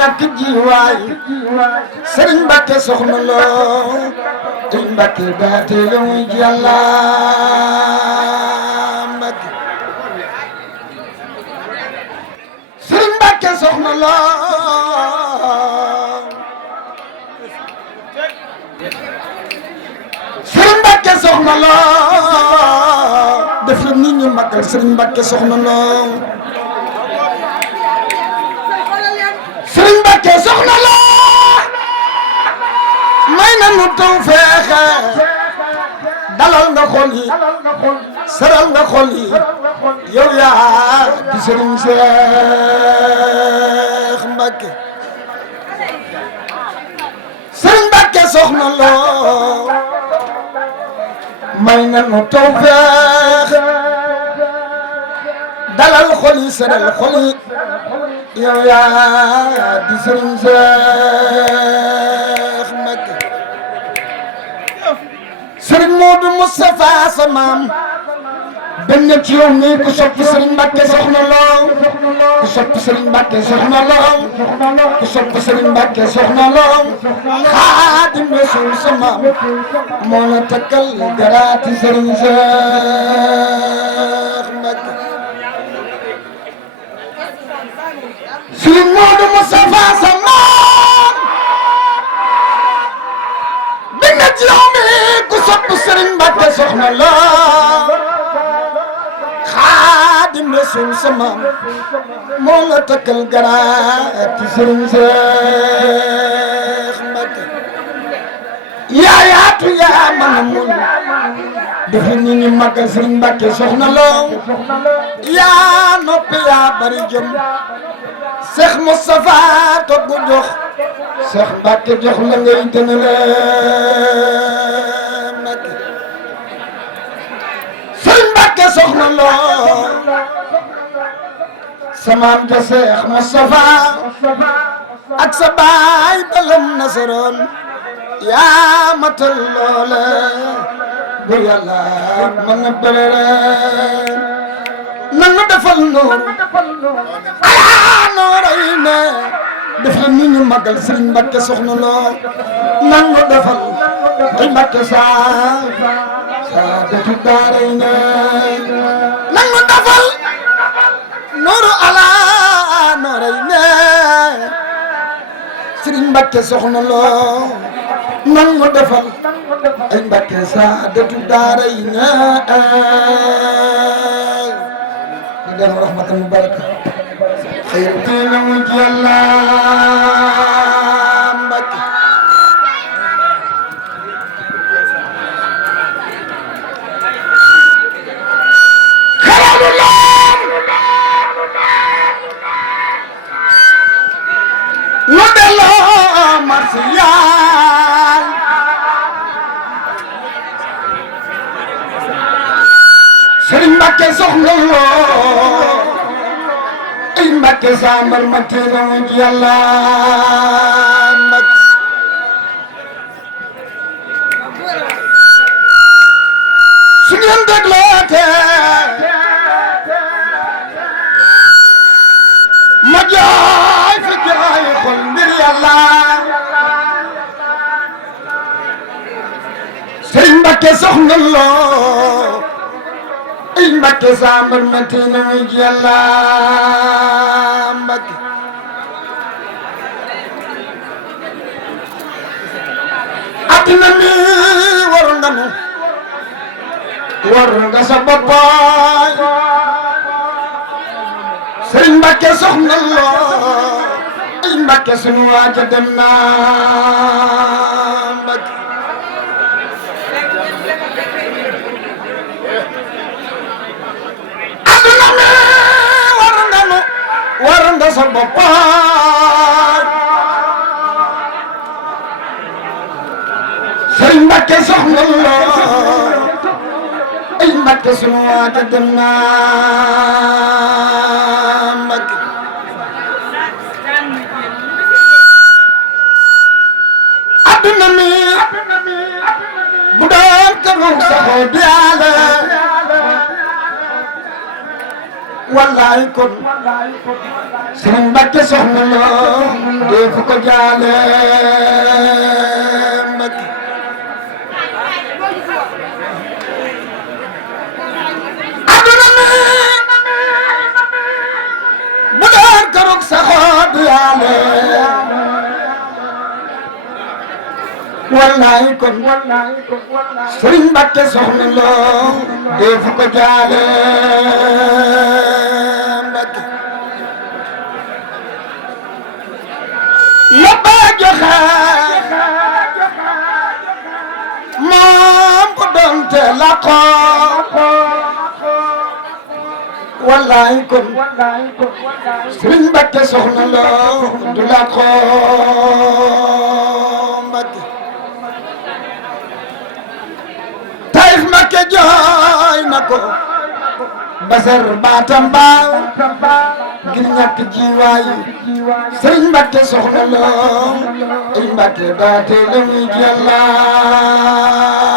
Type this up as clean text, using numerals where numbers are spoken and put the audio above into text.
ñàkk jiwaay Serigne Mbacké soxna loo Serigne Mbacké daa teel a muy ji Yàlla Mbacké Serigne Mbacké soxna loo Serigne Mbacké soxna loo def la nit ñi magal Serigne Mbacké soxna loo Serigne Mbacké soxna loo may na nu tawfeex dalal nga xol yi seral nga xol yi yow yaa di Serigne Cheikh Mbacké Serigne Mbacké soxna loo may na nu tawfeex dalal xol yi seral xol yi yow yaa di Serigne Cheikh Mbacké Serigne Modou Moustapha sa maam benn ci yow mi ku sopp Serigne Mbacké soxna loo ku sopp Serigne Mbacké soxna loo ku sopp Serigne Mbacké soxna loo Xaadim Rasuul sa maam moo la takkal garaati Serigne Cheikh Mbacké Serigne Modou Moustapha sa maam benn ci yow mi ku sopp Serigne Mbacké soxna loo Xaadim Rasuul sa maam moo la takkal garaati Serigne Cheikh Mbacké yaa yaatu yaa mën a mun def ni ñu màggal Serigne Mbacké soxna loo yaa noppi yaa bari jom Cheikh Moustapha togg jox Cheikh Mbacké jox la ngay gënale Mbacké Serigne Mbacké soxna loo samaam ja Cheikh Moustapha ak sa baay balam nasaroon yaa matal loole bu Yàlla mën na bëre nan nu defal noor alaa nooray ne def la nit ñu màggal Serigne Mbacké soxna loo nan nu defal ay Mbacké saa dëtu daaray ne nan nu defal nooru alaa nooray ne Serigne Mbacké soxna loo nan nu defal ay Mbacké saa dëtu daaray ne dem rahmatan mubaraka xeyr teena mu Yàlla Mbacké xalalu lam nu delloo marsiyal Serigne Mbacké soxna loo ay Mbacké sa mbar ma teena mu Yàlla Mbacké su ngeen dégloote ma jooy fi jooy xol mbir Yàlla Serigne Mbacké soxna loo ay Mbacké sa mbar ma teena mu Yàlla Mbacké addina mi war nga nu war nga sa boppaay Serigne Mbacké soxna loo ay Mbacké sunu waaja dem na Mbacké addina mi war nga nu war nga sa boppaay Serigne Mbacké soxna loo ay Mbacké sunu waaja dem na Mbacké adduna mi bu doon ka mu saxoo biyaale wallaay kon Sëriñ Mbàkke soxna loo def ko jaale Mbàkke aduna mi bu doon karuk saxoo du yaale wallaay kon Sëriñ Mbàkke soxna loo def ko jaale Mbàkke yóbba joxe moom ko doonte laqoo wallaay kon Sëriñ Mbàkke soxna loo du laqoo Mbàkke Taif Mbàkke jooy na ko basar baatam baaw ngir ñàkk jiwaay Sëriñ Mbàkke soxna loo ay Mbàkke daate la muy jëlaat